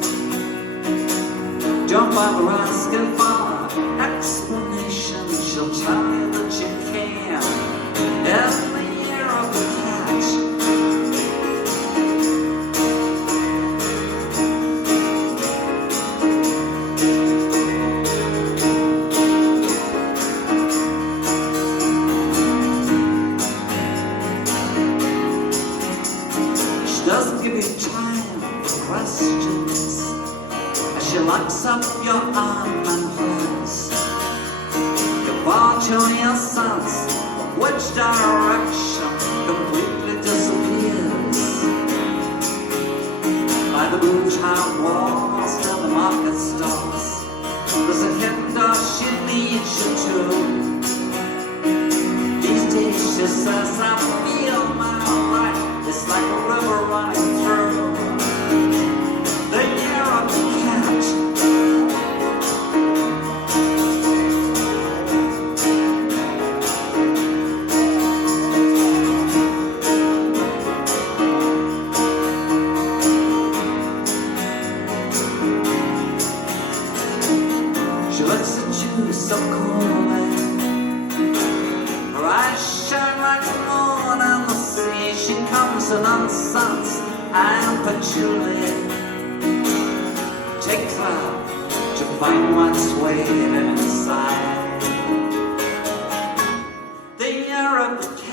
Don't bother asking for explanation. She'll tell you that you can. Every year of the catch. She doesn't give you time for questions. She locks up your arm and hers. Watch on your sense of which direction completely disappears. By the blue-tiled walls to the market stalls, there's a hidden door she leads you to. These days she says, I feel my life, it's like a river running through the year of the cat. So cool, her eyes shine like the moon moon and the sea, she comes in on suns and patchouli. Take time to find what's waiting inside. The year of the cat.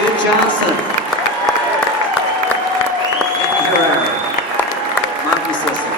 Jude Johnstone, and Herrera, Marc Macisso.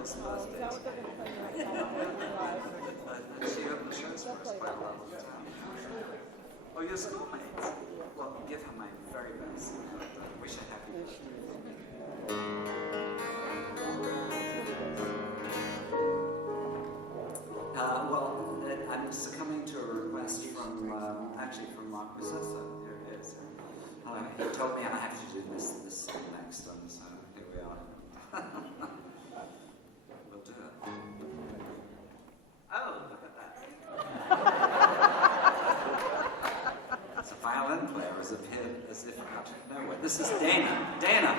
Carol's birthday today. She opened the shows for us quite a lot of the time. Oh, your schoolmate? Well, give her my very best. Wish her happy birthday. I'm succumbing to a request from, actually from Marc Macisso. Here it is. He told me I have to do this song next, and so here we are. We'll do it. Oh, look at that. It's a violin player has appeared as if out of nowhere. This is Dana. Dana!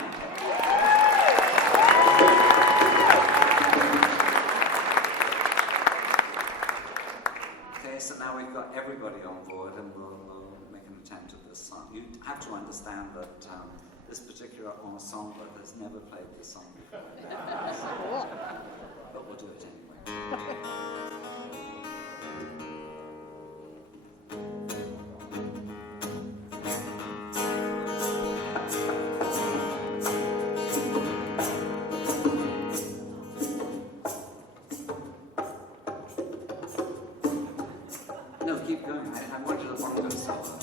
So now we've got everybody on board, and we'll make an attempt at this song. You have to understand that this particular ensemble has never played this song before. But we'll do it anyway. Keep going. I wanted a bongo solo.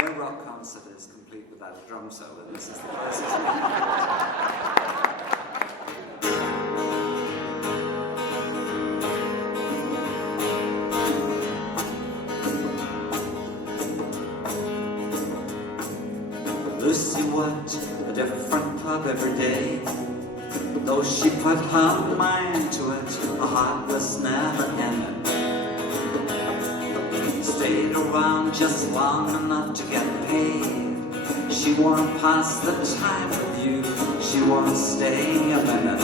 No rock concert is complete without a drum solo. This is the closest. Lucy worked a different pub every day. Though she put her mind to it, her heart was never in it. Stayed around just long enough to get paid. She won't pass the time with you, she won't stay a minute.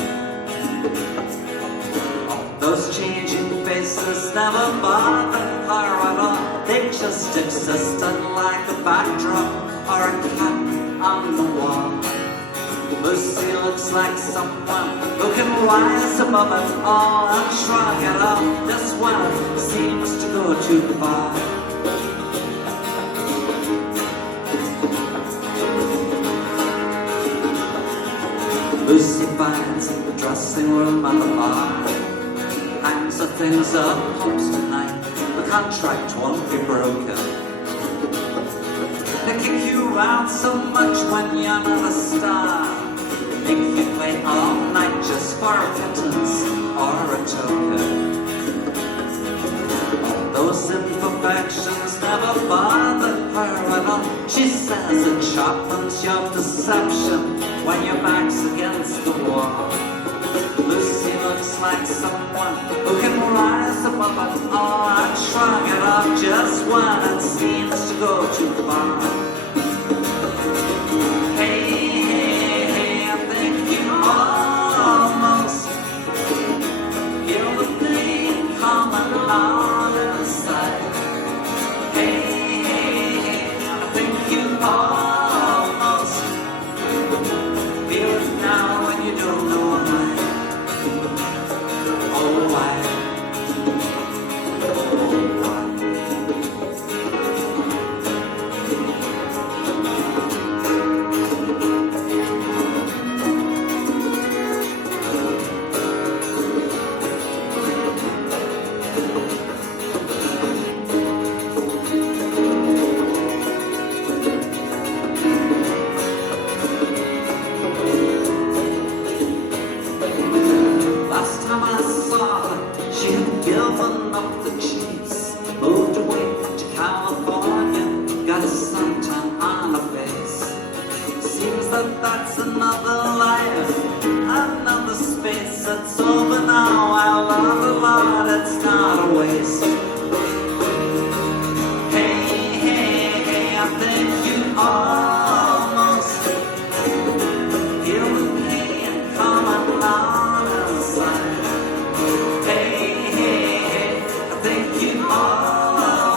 All those changing faces never bothered her at all. They just existed like a backdrop or a cat on the wall. Lucy looks like someone who can rise above it all and shrug it off just when it seems to go too far. Lucy finds the dressing room and the bar, hangs the things up, hopes tonight the contract won't be broken. They kick you out so much when you're not a star, make you play all night just for a pittance or a token. All those imperfections never bothered her at all. She says it sharpens your perception when your back's against the wall. Lucy looks like someone who can rise above it all and shrug it off just when it seems to go too far. Hey, hey, hey, I think you almost feel the pain coming on inside. Hey, hey, hey, I think you almost feel it now when you don't know why. Oh, why? Oh, why? Hey, hey, hey, I think you almost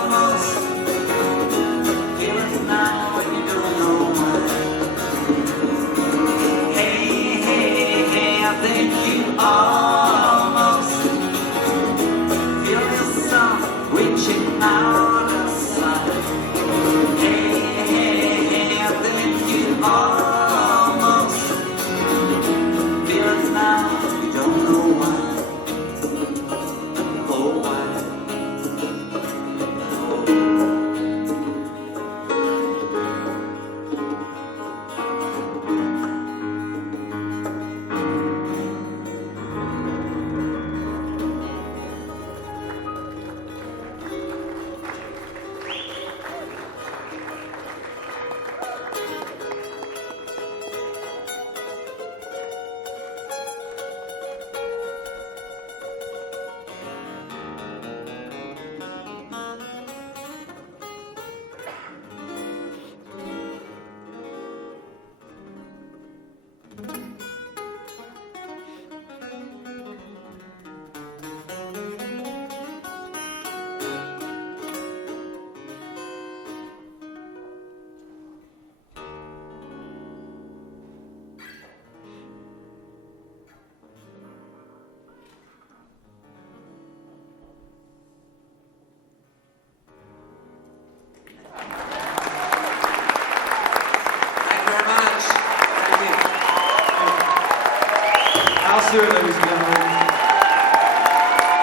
Stewart, ladies and gentlemen.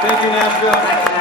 Thank you, Nashville.